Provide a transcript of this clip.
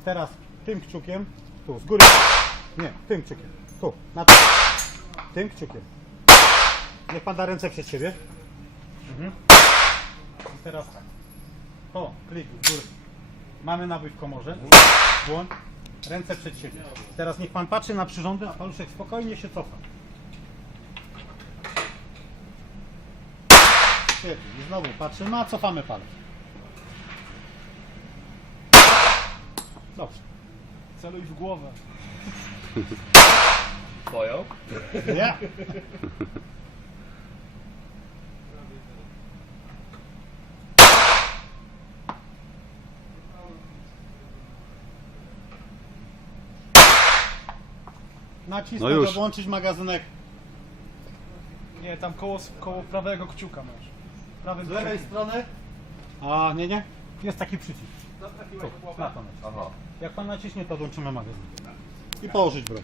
I teraz tym kciukiem, tu, z góry. Nie, tym kciukiem. Tu, na to. Tym kciukiem. Niech pan da ręce przed siebie. Mhm. I teraz tak. To, klik w górę. Mamy nabój w komorze. Włącz. Ręce przed siebie. Teraz niech pan patrzy na przyrządy, a paluszek spokojnie się cofa. Świetnie. I znowu patrzymy, a cofamy palec. Dobrze. Celuj w głowę. Twoją? Nie. Nacisk, No no już. włączyć magazynek Nie, tam koło, koło prawego kciuka masz. Prawym z lewej kciukiem. strony. A, nie, nie. Jest taki przycisk. Tu, na to nacisk. Aha. Jak pan naciśnie, to włączymy magazyn. I położyć broń.